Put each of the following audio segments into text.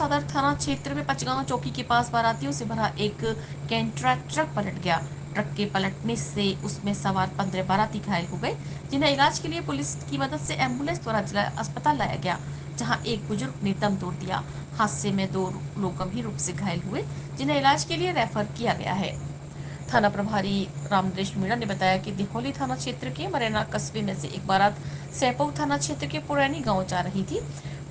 सदर थाना क्षेत्र में पचगांव चौकी के पास बारातियों से भरा एक कैंटरा ट्रक पलट गया। ट्रक के पलटने से उसमें सवार 15 बाराती घायल हो गए, जिन्हें इलाज के लिए पुलिस की मदद से एम्बुलेंस द्वारा जिला अस्पताल लाया गया, जहां एक बुजुर्ग ने दम तोड़ दिया। हादसे में 2 लोग गंभीर रूप से घायल हुए, जिन्हें इलाज के लिए रेफर किया गया है। थाना प्रभारी रामनरेश मीणा ने बताया कि दिहोली थाना क्षेत्र के मरैना कस्बे में से एक बारात सैपऊ थाना क्षेत्र के पुरैनी गांव जा रही थी।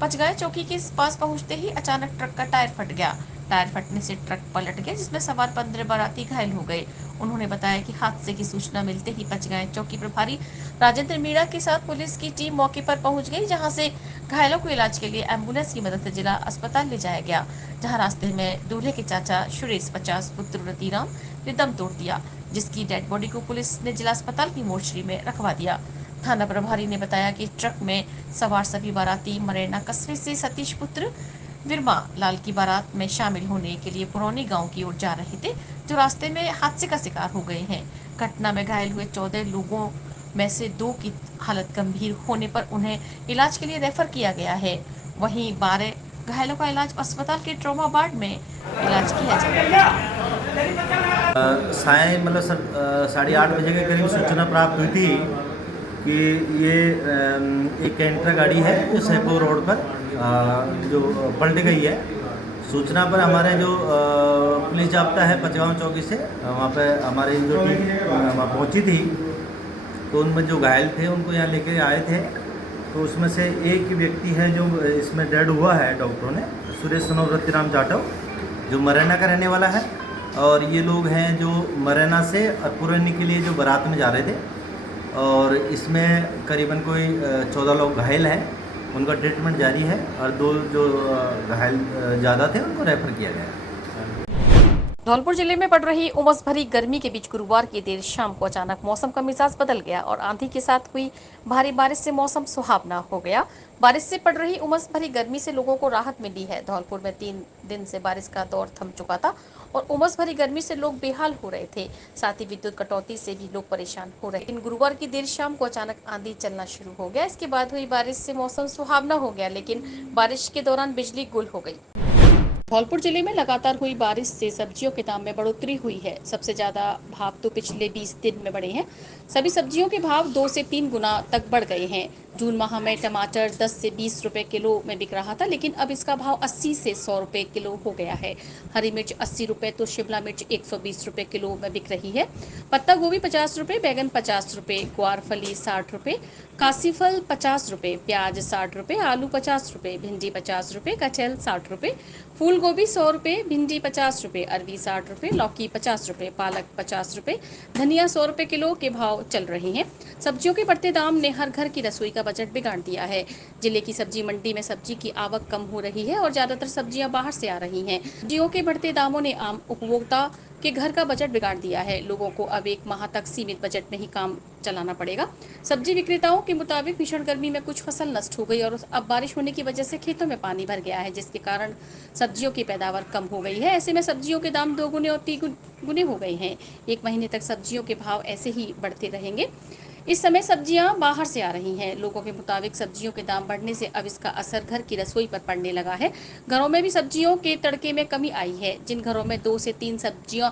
पचगाय चौकी के पास पहुंचते ही अचानक ट्रक का टायर फट गया। टायर फटने से ट्रक पलट गया, जिसमें सवार 15 बाराती घायल हो गए। उन्होंने बताया कि हादसे की सूचना मिलते ही पचगाय चौकी प्रभारी राजेंद्र मीणा के साथ पुलिस की टीम मौके पर पहुंच गई, जहां से घायलों को इलाज के लिए एम्बुलेंस की मदद से जिला अस्पताल ले जाया गया, जहां रास्ते में दूल्हे के चाचा सुरेश 50 पुत्र रतिराम ने दम तोड़ दिया, जिसकी डेड बॉडी को पुलिस ने जिला अस्पताल की मोर्चरी में रखवा दिया। थाना प्रभारी ने बताया कि ट्रक में सवार सभी बाराती मरैना कस्बे से सतीश पुत्र विरमा लाल की बारात में शामिल होने के लिए पुरौनी गांव की ओर जा रहे थे, जो रास्ते में हादसे का शिकार हो गए हैं। घटना में घायल हुए 14 लोगों में से 2 की हालत गंभीर होने पर उन्हें इलाज के लिए रेफर किया गया है। वहीं 12 घायलों का इलाज अस्पताल के ट्रॉमा वार्ड में इलाज किया जा रहा है। साय मतलब 8:30 बजे के करीब सूचना प्राप्त हुई थी कि ये एक कैंटर गाड़ी है जो सैपऊ रोड पर जो पलट गई है। सूचना पर हमारे जो पुलिस जाब्ता है पचगांव चौकी से वहाँ पे हमारी जो टीम वहाँ पहुँची थी, तो उनमें जो घायल थे उनको यहाँ लेके आए थे। तो उसमें से एक व्यक्ति है जो इसमें डेड हुआ है डॉक्टरों ने, सुरेश सनोर रतिराम जाटव, जो मरैना का रहने वाला है। और ये लोग हैं जो मरैना से पुरैनी के लिए जो बारात में जा रहे थे, और इसमें करीबन कोई 14 लोग घायल हैं, उनका ट्रीटमेंट जारी है, और 2 जो घायल ज़्यादा थे उनको रेफर किया गया है। धौलपुर जिले में पड़ रही उमस भरी गर्मी के बीच गुरुवार की देर शाम को अचानक मौसम का मिजाज बदल गया और आंधी के साथ हुई भारी बारिश से मौसम सुहावना हो गया। बारिश से पड़ रही उमस भरी गर्मी से लोगों को राहत मिली है। धौलपुर में 3 दिन से बारिश का दौर थम चुका था और उमस भरी गर्मी से लोग बेहाल हो रहे थे। साथ ही विद्युत कटौती से भी लोग परेशान हो रहे। लेकिन गुरुवार की देर शाम को अचानक आंधी चलना शुरू हो गया। इसके बाद हुई बारिश से मौसम सुहावना हो गया, लेकिन बारिश के दौरान बिजली गुल हो गई। धौलपुर जिले में लगातार हुई बारिश से सब्जियों के दाम में बढ़ोतरी हुई है। सबसे ज्यादा भाव तो पिछले 20 दिन में बढ़े हैं। सभी सब्जियों के भाव 2 से 3 गुना तक बढ़ गए हैं। जून माह में टमाटर 10 से 20 रुपए किलो में बिक रहा था, लेकिन अब इसका भाव 80 से 100 रुपए किलो हो गया है। हरी मिर्च 80 रुपए तो शिमला मिर्च 120 रुपए किलो में बिक रही है। पत्ता गोभी 50 रुपए, बैगन 50 रुपए, ग्वार फली 60 रुपए, काशी फल 50 रुपए, प्याज 60 रुपए, आलू 50 रुपए, भिंडी 50 रुपए, कटहल 60 रुपए, फूल गोभी 100 रुपए, भिंडी 50 रुपए, अरबी 60 रुपए, लौकी 50 रुपए, पालक 50 रुपए, धनिया 100 रुपए किलो के भाव चल रहे हैं। सब्जियों के बढ़ते दाम ने हर घर की रसोई का बजट बिगाड़ दिया है। जिले की सब्जी मंडी में सब्जी की आवक कम हो रही है और ज्यादातर सब्जियां बाहर से आ रही हैं। सब्जियों के बढ़ते दामों ने आम उपभोक्ता के घर का बजट बिगाड़ दिया है। लोगों को अब 1 माह तक सीमित बजट में ही काम चलाना पड़ेगा। सब्जी विक्रेताओं के मुताबिक भीषण गर्मी में कुछ फसल नष्ट हो गई और अब बारिश होने की वजह से खेतों में पानी भर गया है, जिसके कारण सब्जियों की पैदावार कम हो गई है। ऐसे में सब्जियों के दाम 2 गुने और 3 गुने हो गए हैं। 1 महीने तक सब्जियों के भाव ऐसे ही बढ़ते रहेंगे। इस समय सब्जियां बाहर से आ रही हैं। लोगों के मुताबिक सब्जियों के दाम बढ़ने से अब इसका असर घर की रसोई पर पड़ने लगा है। घरों में भी सब्जियों के तड़के में कमी आई है। जिन घरों में 2 से 3 सब्जियां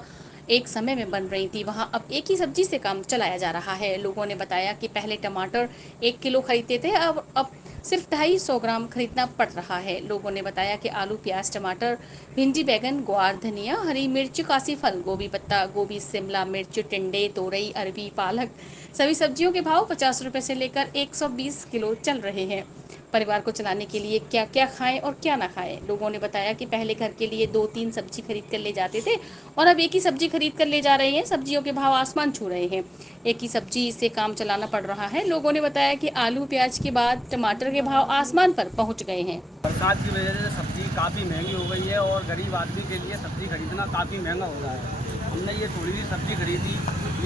एक समय में बन रही थी, वहां अब एक ही सब्जी से काम चलाया जा रहा है। लोगों ने बताया कि पहले टमाटर 1 किलो खरीदते थे, अब सिर्फ 250 ग्राम खरीदना पड़ रहा है। लोगों ने बताया कि आलू, प्याज, टमाटर, भिंडी, बैगन, ग्वार, धनिया, हरी मिर्च, काशी फल, गोभी पत्ता गोभी, शिमला मिर्च, टिंडे, तोरई, अरबी, पालक, सभी सब्जियों के भाव 50 रुपए से लेकर 120 किलो चल रहे हैं। परिवार को चलाने के लिए क्या क्या खाएं और क्या ना खाएं। लोगों ने बताया कि पहले घर के लिए 2-3 सब्जी खरीद कर ले जाते थे और अब एक ही सब्जी खरीद कर ले जा रहे हैं। सब्जियों के भाव आसमान छू रहे हैं। एक ही सब्जी से काम चलाना पड़ रहा है। लोगों ने बताया कि आलू, प्याज के बाद टमाटर के भाव आसमान पर पहुंच गए हैं। बरसात की वजह से सब्जी काफ़ी महंगी हो गई है और गरीब आदमी के लिए सब्जी खरीदना काफ़ी महंगा हो रहा है। हमने ये थोड़ी सी सब्जी खरीदी,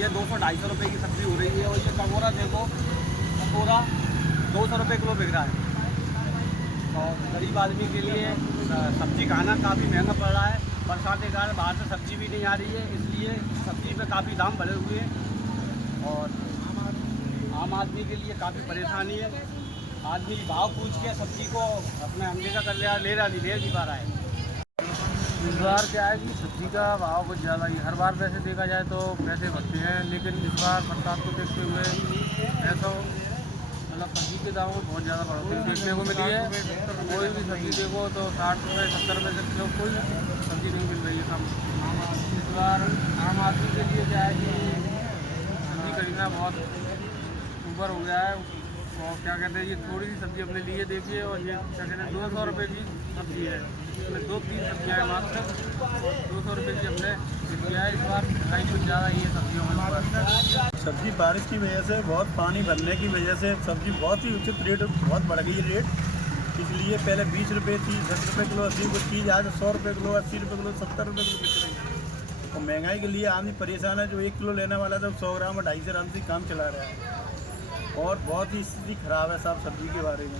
ये 200-250 रुपये की सब्जी हो रही है और ये कटोरा देखो, कटोरा 200 रुपये किलो बिक रहा है। और गरीब आदमी के लिए सब्जी खाना काफ़ी महंगा पड़ रहा है। बरसात के कारण बाहर से सब्जी भी नहीं आ रही है, इसलिए सब्जी पे काफ़ी दाम बढ़े हुए हैं और आम आदमी के लिए काफ़ी परेशानी है। आदमी भाव पूछ के सब्जी को अपने अंडे का कर ले नहीं पा रहा है। इस बार क्या है कि सब्जी का भाव कुछ ज़्यादा ही, हर बार वैसे देखा जाए तो पैसे बढ़ते हैं, लेकिन इस बार बरसात को देखते हुए ऐसा मतलब सब्जी के दामों में बहुत ज़्यादा बढ़ोतरी देखने को मिली है। कोई भी सब्जी देखो तो 60 रुपये 70 रुपये से किलो कोई सब्जी नहीं मिल रही है कम। इस बार आम आदमी के लिए क्या है कि सब्जी खरीदना बहुत ऊपर हो गया है। और क्या कहते हैं, ये थोड़ी सी सब्जी अपने लिए देखिए, और ये क्या कहते हैं 200 रुपये की सब्जी है, इसमें 2-3 सब्जियाँ हैं मात्र, 200 रुपये की हमने किया है। इस बार महंगाई कुछ ज़्यादा ही है सब्जियों में ऊपर। सब्जी बारिश की वजह से, बहुत पानी भरने की वजह से सब्जी बहुत ही उचित रेट, बहुत बढ़ गई है रेट। इसलिए पहले 20 रुपये थी, 10 रुपये किलो अस्सी कुछ चीज़, आज 100 रुपये किलो, 80 रुपये किलो, 70 रुपये किलो बिक रही है। और महंगाई के लिए आदमी परेशान है। जो 1 किलो लेने वाला था 100 ग्राम और 250 ग्राम से काम चला रहा है, और बहुत ही स्थिति खराब है साहब सब्जी के बारे में।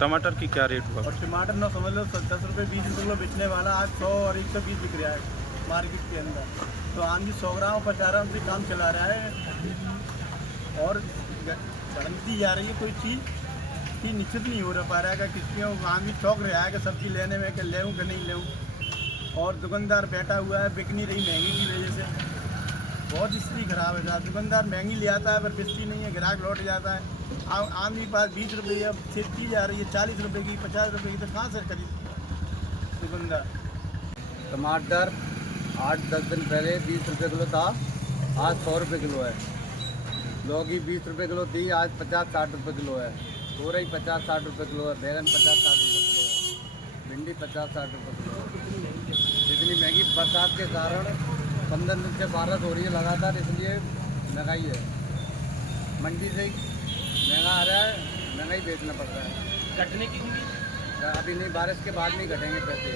टमाटर की क्या रेट हुआ? और टमाटर ना समझ लो 10 रुपये 20 रुपये किलो बेचने वाला आज 100 और 120 बिक रहा है मार्केट के अंदर। तो आदमी 100 ग्राम और 50 ग्राम से काम चला रहा है, और बढ़ती जा रही है कोई चीज़ की निश्चित नहीं हो पा रहा है कि किसके आदमी चौंक रहा है कि सब्जी लेने में कि लेऊँ कि नहीं लेऊँ। और दुकानदार बैठा हुआ है, बिक नहीं रही महंगी की वजह से। बहुत स्थिति खराब है साहब। दुकानदार महंगी ले आता है पर बेचती नहीं है, ग्राहक लौट जाता है। आदमी के पास 20 रुपये अब खेती जा रही है 40 रुपये की, 50 रुपये की, तो कहाँ से खरीद दुकानदार। टमाटर 8-10 दिन पहले 20 रुपये किलो था, आज 100 रुपये किलो है। लौकी 20 रुपये किलो थी, आज 50-60 रुपये किलो है। तोरई 50-60 रुपये किलो है। बैंगन 50-60 रुपये किलो है। भिंडी 50-60 रुपये किलो है। इतनी महंगी बरसात के कारण 15 दिन से बारिश हो रही है लगातार, इसलिए महंगाई है। मंडी से महंगा आ रहा है, महंगाई बेचना पड़ रहा है। घटने की उम्मीद अभी नहीं, बारिश के बाद नहीं घटेंगे पैसे,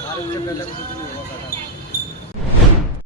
बारिश से पहले कुछ नहीं हुआ था।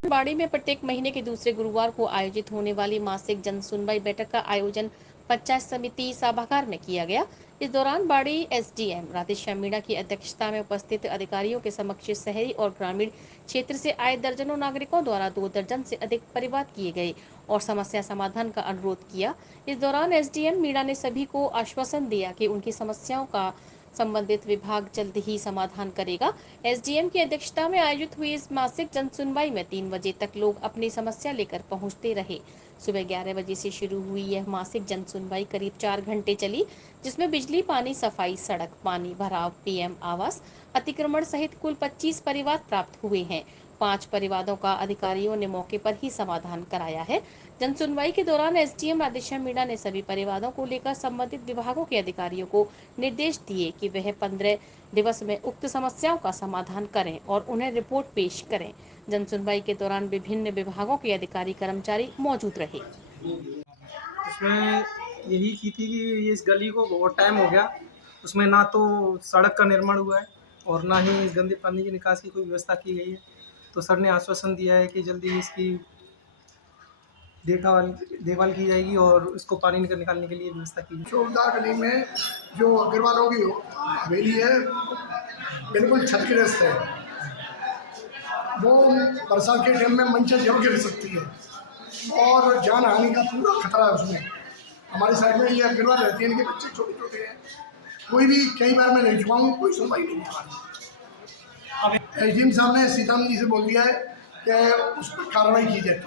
बाड़ी में प्रत्येक महीने के दूसरे गुरुवार को आयोजित होने वाली मासिक जन सुनवाई बैठक का आयोजन पंचायत समिति सभागार में किया गया। इस दौरान बाड़ी एसडीएम राधेश्याम मीणा की अध्यक्षता में उपस्थित अधिकारियों के समक्ष शहरी और ग्रामीण क्षेत्र से आए दर्जनों नागरिकों द्वारा 2 दर्जन से अधिक परिवाद किए गए और समस्या समाधान का अनुरोध किया। इस दौरान एसडीएम मीणा ने सभी को आश्वासन दिया कि उनकी समस्याओं का संबंधित विभाग जल्द ही समाधान करेगा। एसडीएम की अध्यक्षता में आयोजित हुई इस मासिक जन सुनवाई में 3 बजे तक लोग अपनी समस्या लेकर पहुंचते रहे। सुबह 11 बजे से शुरू हुई यह मासिक जन सुनवाई करीब 4 घंटे चली, जिसमें बिजली, पानी, सफाई, सड़क, पानी भराव, पीएम आवास, अतिक्रमण सहित कुल 25 परिवाद प्राप्त हुए हैं। 5 परिवादों का अधिकारियों ने मौके पर ही समाधान कराया है। जन सुनवाई के दौरान एसडीएम राधेश्याम मीणा ने सभी परिवादों को लेकर संबंधित विभागों के अधिकारियों को निर्देश दिए कि वह 15 दिवस में उक्त समस्याओं का समाधान करें और उन्हें रिपोर्ट पेश करें। जन सुनवाई के दौरान विभिन्न विभागों के अधिकारी कर्मचारी मौजूद रहे। उसमें यही की थी कि ये इस गली को बहुत टाइम हो गया, उसमें ना तो सड़क का निर्माण हुआ है और ना ही इस गंदे पानी की निकास की कोई व्यवस्था की गई है। तो सर ने आश्वासन दिया है कि जल्दी इसकी देखभाल की जाएगी और इसको पानी निकालने के लिए व्यवस्था की जाएगी। चौकदार गली में जो अग्रवालों की हवेली है बिल्कुल क्षतिग्रस्त है। वो बरसात के टाइम में मंचर जरूर गिर सकती है और जान हानि का पूरा खतरा है उसमें। हमारी साइड में ये अग्रवाल रहती है, इनके बच्चे छोटे छोटे हैं। कोई भी कई बार मैं नहीं चुका हूँ, कोई सुनवाई नहीं हमारी। एसडीएम साहब ने सीताराम जी से बोल दिया है कि उस पर कार्रवाई की जाए।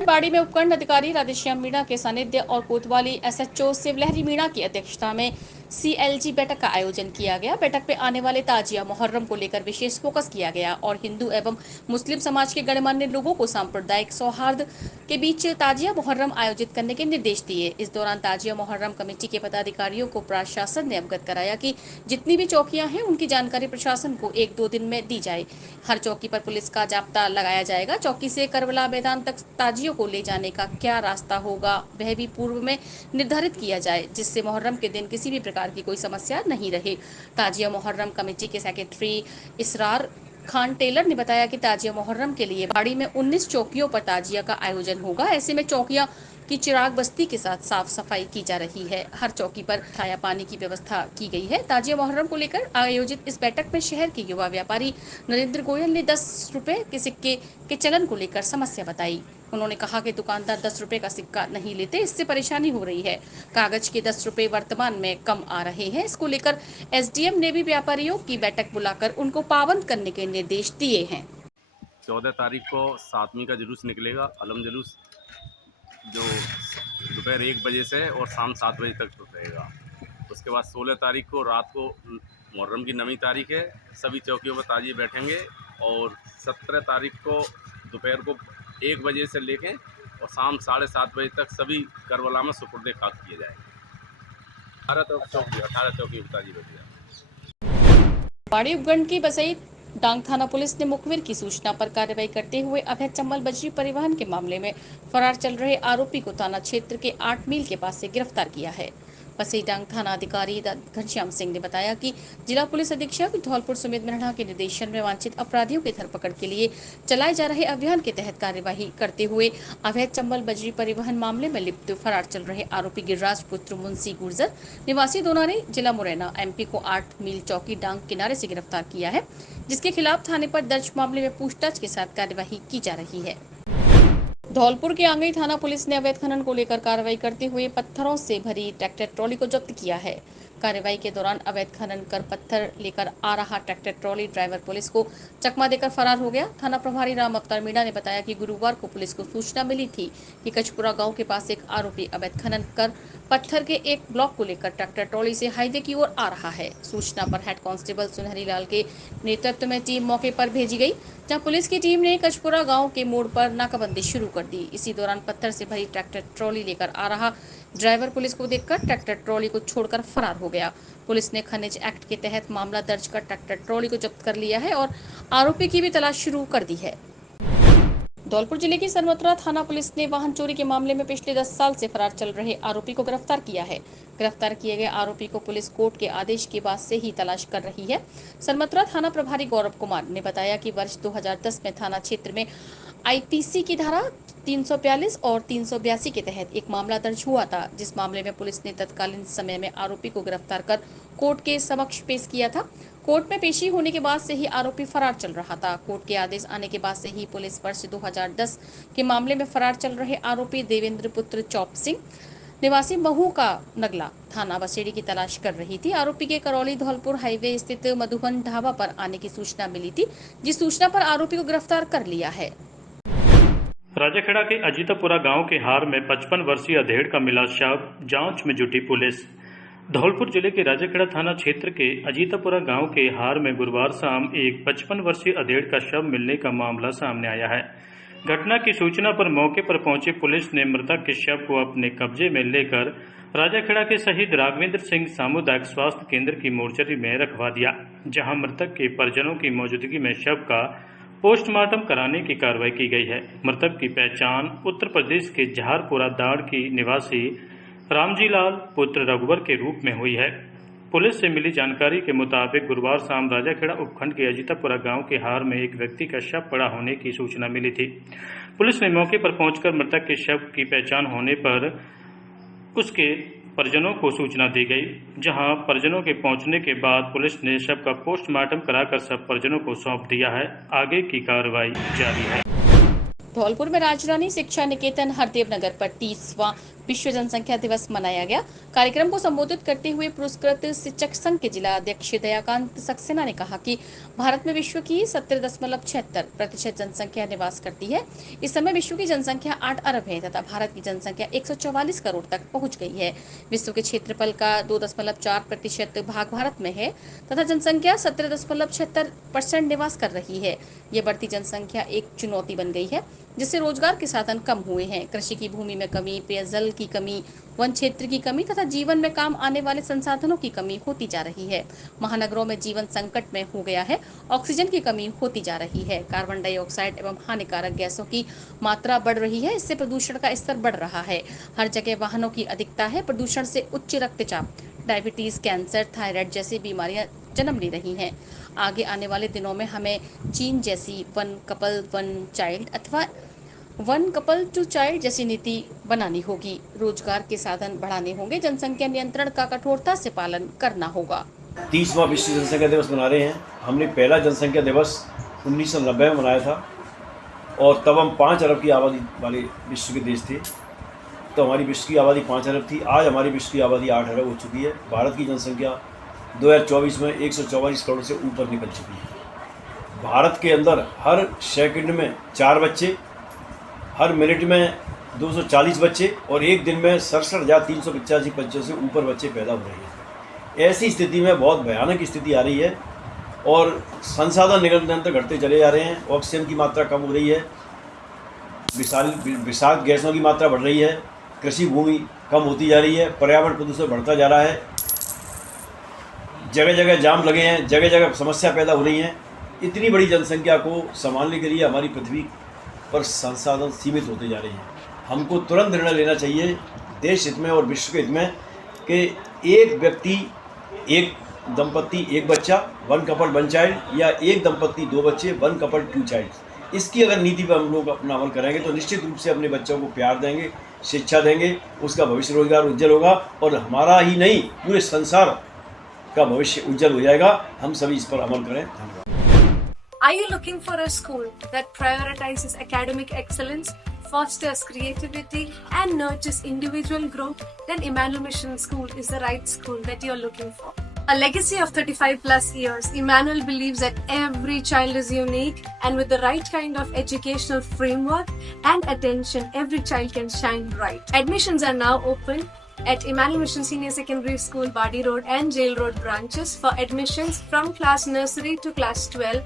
बाड़ी में उपखंड अधिकारी राधेश्याम मीणा के सानिध्य और कोतवाली एसएचओ शिवलहरी मीणा की अध्यक्षता में सीएलजी बैठक का आयोजन किया गया। बैठक में आने वाले ताजिया मुहर्रम को लेकर विशेष फोकस किया गया और हिंदू एवं मुस्लिम समाज के गणमान्य लोगों को सांप्रदायिक सौहार्द के बीच ताजिया मुहर्रम आयोजित करने के निर्देश दिए। इस दौरान ताजिया मुहर्रम कमेटी के पदाधिकारियों को प्रशासन ने अवगत कराया कि जितनी भी चौकियां हैं उनकी जानकारी प्रशासन को 1-2 दिन में दी जाए। हर चौकी पर पुलिस का जाब्ता लगाया जाएगा। चौकी से करबला मैदान तक ताजियों को ले जाने का क्या रास्ता होगा वह भी पूर्व में निर्धारित किया जाए, जिससे मुहर्रम के दिन किसी भी प्रकार की कोई समस्या नहीं रहे। ताजिया मुहर्रम कमेटी के सेक्रेटरी इसरार खान टेलर ने बताया कि ताजिया मुहर्रम के लिए बाड़ी में 19 चौकियों पर ताजिया का आयोजन होगा। ऐसे में चौकियां की चिराग बस्ती के साथ साफ सफाई की जा रही है। हर चौकी पर खाया पानी की व्यवस्था की गई है। ताजिया मुहर्रम को लेकर आयोजित इस बैठक में शहर के युवा व्यापारी नरेंद्र गोयल ने 10 रुपए के सिक्के के चलन को लेकर समस्या बताई। उन्होंने कहा कि दुकानदार 10 रुपए का सिक्का नहीं लेते, इससे परेशानी हो रही है। कागज के 10 रुपए वर्तमान में कम आ रहे हैं। इसको लेकर एसडीएम ने भी व्यापारियों की बैठक बुलाकर उनको पाबंद करने के निर्देश दिए हैं। 14 तारीख को 7वीं का जुलूस निकलेगा, अलम जुलूस, जो दोपहर 1 बजे से और शाम 7 बजे तक रहेगा। उसके बाद 16 तारीख को रात को मुहर्रम की 9वीं तारीख है, सभी चौकियों पर ताजिए बैठेंगे। और 17 तारीख को दोपहर को 1 बजे से लेके और शाम 7:30 बजे तक सभी करबला में सुपुर्द खाक किए जाएंगे। 18 चौकी पर ताजिए बैठेगा। बाड़ी उपखंड की बसई डांग थाना पुलिस ने मुखबिर की सूचना पर कार्रवाई करते हुए अवैध चंबल बजरी परिवहन के मामले में फरार चल रहे आरोपी को थाना क्षेत्र के 8 मील के पास से गिरफ्तार किया है। बसई डांग थाना अधिकारी घनश्याम सिंह ने बताया कि जिला पुलिस अधीक्षक धौलपुर सुमित मरढ़ा के निर्देशन में वांछित अपराधियों की धरपकड़ के लिए चलाए जा रहे अभियान के तहत कार्यवाही करते हुए अवैध चंबल बजरी परिवहन मामले में लिप्त फरार चल रहे आरोपी गिरिराज पुत्र मुंशी गुर्जर निवासी दोनारी जिला मुरैना एमपी को 8 मील चौकी डांग किनारे से गिरफ्तार किया है, जिसके खिलाफ थाने पर दर्ज मामले में पूछताछ के साथ कार्यवाही की जा रही है। धौलपुर के आंगई थाना पुलिस ने अवैध खनन को लेकर कार्रवाई करते हुए पत्थरों से भरी ट्रैक्टर ट्रॉली को जब्त किया है। कार्रवाई के दौरान अवैध खनन कर पत्थर लेकर आ रहा ट्रैक्टर ट्रॉली ड्राइवर पुलिस को चकमा देकर फरार हो गया। थाना प्रभारी राम अवतार मीणा ने बताया कि गुरुवार को पुलिस को सूचना मिली थी कि कचपुरा गांव के पास एक आरोपी अवैध खनन कर पत्थर के एक ब्लॉक को लेकर ट्रैक्टर ट्रॉली से हाईवे की ओर आ रहा है। सूचना पर हेड कांस्टेबल सुनहरी लाल के नेतृत्व में टीम मौके पर भेजी गई, जहां पुलिस की टीम ने कचपुरा गांव के मोड़ पर नाकाबंदी शुरू कर दी। इसी दौरान पत्थर से भरी ट्रैक्टर ट्रॉली लेकर आ रहा ड्राइवर पुलिस को देखकर ट्रैक्टर ट्रॉली को छोड़कर फरार हो गया। पुलिस ने खनिज एक्ट के तहत मामला दर्ज कर ट्रैक्टर ट्रॉली को जब्त कर लिया है और आरोपी की भी तलाश शुरू कर दी है। धौलपुर जिले की सरमथुरा थाना पुलिस ने वाहन चोरी के मामले में पिछले 10 साल से फरार चल रहे आरोपी को गिरफ्तार किया है। गिरफ्तार किए गए आरोपी को पुलिस कोर्ट के आदेश के बाद से ही तलाश कर रही है। सरमथुरा थाना प्रभारी गौरव कुमार ने बताया कि वर्ष 2010 में थाना क्षेत्र में आईपीसी की धारा 342 और 382 के तहत एक मामला दर्ज हुआ था, जिस मामले में पुलिस ने तत्कालीन समय में आरोपी को गिरफ्तार कर कोर्ट के समक्ष पेश किया था। कोर्ट में पेशी होने के बाद से ही आरोपी फरार चल रहा था। कोर्ट के आदेश आने के बाद से ही पुलिस वर्ष 2010 के मामले में फरार चल रहे आरोपी देवेंद्र पुत्र चौप सिंह निवासी महू का नगला थाना बसेड़ी की तलाश कर रही थी। आरोपी के करौली धौलपुर हाईवे स्थित मधुबन ढाबा पर आने की सूचना मिली थी, जिस सूचना पर आरोपी को गिरफ्तार कर लिया है। राजाखेड़ा के अजीतापुरा गांव के हार में 55 वर्षीय अधेड़ का मिला शव, जांच में जुटी पुलिस। धौलपुर जिले के राजाखेड़ा थाना क्षेत्र के अजीतापुरा गांव के हार में गुरुवार शाम एक 55 वर्षीय अधेड़ का शव मिलने का मामला सामने आया है। घटना की सूचना पर मौके पर पहुंची पुलिस ने मृतक के शव को अपने कब्जे में लेकर राजाखेड़ा के शहीद राघवेंद्र सिंह सामुदायिक स्वास्थ्य केंद्र की मोर्चरी में रखवा दिया, जहां मृतक के परिजनों की मौजूदगी में शव का पोस्टमार्टम कराने की कार्रवाई की गई है। मृतक की पहचान उत्तर प्रदेश के जहारपुरा दाड़ की निवासी रामजी लाल पुत्र रघुवर के रूप में हुई है। पुलिस से मिली जानकारी के मुताबिक गुरुवार शाम राजाखेड़ा उपखंड के अजीतापुरा गांव के हार में एक व्यक्ति का शव पड़ा होने की सूचना मिली थी। पुलिस ने मौके पर पहुंचकर मृतक के शव की पहचान होने पर उसके परिजनों को सूचना दी गई, जहां परिजनों के पहुंचने के बाद पुलिस ने शव का पोस्टमार्टम कराकर सब परिजनों को सौंप दिया है। आगे की कार्रवाई जारी है। धौलपुर में राजरानी शिक्षा निकेतन हरदेव नगर पर 30वां विश्व जनसंख्या दिवस मनाया गया। कार्यक्रम को संबोधित करते हुए पुरस्कृत शिक्षक संघ के जिला अध्यक्ष दयाकांत सक्सेना ने कहा कि भारत में विश्व की 70.76% जनसंख्या निवास करती है। इस समय विश्व की जनसंख्या 8 अरब है तथा भारत की जनसंख्या 144 करोड़ तक पहुंच गई है। विश्व के क्षेत्रफल का 2.4% भाग भारत में है तथा जनसंख्या 70.76% निवास कर रही है। ये बढ़ती जनसंख्या एक चुनौती बन गई है, जिससे रोजगार के साधन कम हुए हैं। कृषि की भूमि में कमी, पेयजल की कमी, वन क्षेत्र की कमी तथा जीवन में काम आने वाले संसाधनों की कमी होती जा रही है। महानगरों में जीवन संकट में हो गया है। ऑक्सीजन की कमी होती जा रही है। कार्बन डाइऑक्साइड एवं हानिकारक गैसों की मात्रा बढ़ रही है। इससे प्रदूषण का स्तर बढ़ रहा है। हर जगह वाहनों की अधिकता है। प्रदूषण से उच्च रक्तचाप, डायबिटीज, कैंसर, थायराइड जैसी बीमारियां जन्म ले रही हैं। आगे आने वाले दिनों में हमें चीन जैसी वन कपल वन चाइल्ड अथवा वन कपल टू चाइल्ड जैसी नीति बनानी होगी। रोजगार के साधन बढ़ाने होंगे। जनसंख्या नियंत्रण का कठोरता से पालन करना होगा। 30वां विश्व जनसंख्या दिवस मना रहे हैं। हमने पहला जनसंख्या दिवस 1990 में मनाया था और तब हम 5 अरब की आबादी वाले विश्व के देश थे। तो हमारी विश्व की आबादी 5 अरब थी, आज हमारी विश्व की आबादी 8 अरब हो चुकी है। भारत की जनसंख्या 2024 में 144 करोड़ से ऊपर निकल चुकी है। भारत के अंदर हर सेकंड में 4 बच्चे, हर मिनट में 240 बच्चे और एक दिन में 67,385 बच्चों से ऊपर बच्चे पैदा हो रहे हैं। ऐसी स्थिति में बहुत भयानक स्थिति आ रही है और संसाधन निरंतर घटते चले जा रहे हैं। ऑक्सीजन की मात्रा कम हो रही है, विषाक्त गैसों की मात्रा बढ़ रही है, कृषि भूमि कम होती जा रही है, पर्यावरण प्रदूषण बढ़ता जा रहा है, जगह जगह जाम लगे हैं, जगह जगह समस्या पैदा हो रही हैं। इतनी बड़ी जनसंख्या को संभालने के लिए हमारी पृथ्वी पर संसाधन सीमित होते जा रहे हैं। हमको तुरंत निर्णय लेना चाहिए देश हित में और विश्व के हित में कि एक व्यक्ति, एक दंपत्ति, एक बच्चा, 1 कपल 1 चाइल्ड, या एक दंपत्ति 2 बच्चे, 1 कपल 2 चाइल्ड। इसकी अगर नीति पर हम लोग अपना अमल करेंगे तो निश्चित रूप से अपने बच्चों को प्यार देंगे, शिक्षा देंगे, उसका भविष्य रोजगार उज्जवल होगा और हमारा ही नहीं पूरे संसार का भविष्य उज्जवल हो जाएगा। हम सभी इस पर अमल करें। धन्यवाद। Are you looking for a school that prioritizes academic excellence, fosters creativity, and nurtures individual growth? Then Emmanuel Mission School is the right school that you're looking for. A legacy of 35 plus years, Emmanuel believes that every child is unique, and with the right kind of educational framework and attention, every child can shine bright. Admissions are now open at Emmanuel Mission Senior Secondary School, Badi Road and Jail Road branches. For admissions from class nursery to class 12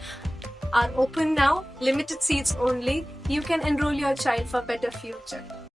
are open now, limited seats only. You can enroll your child for better future.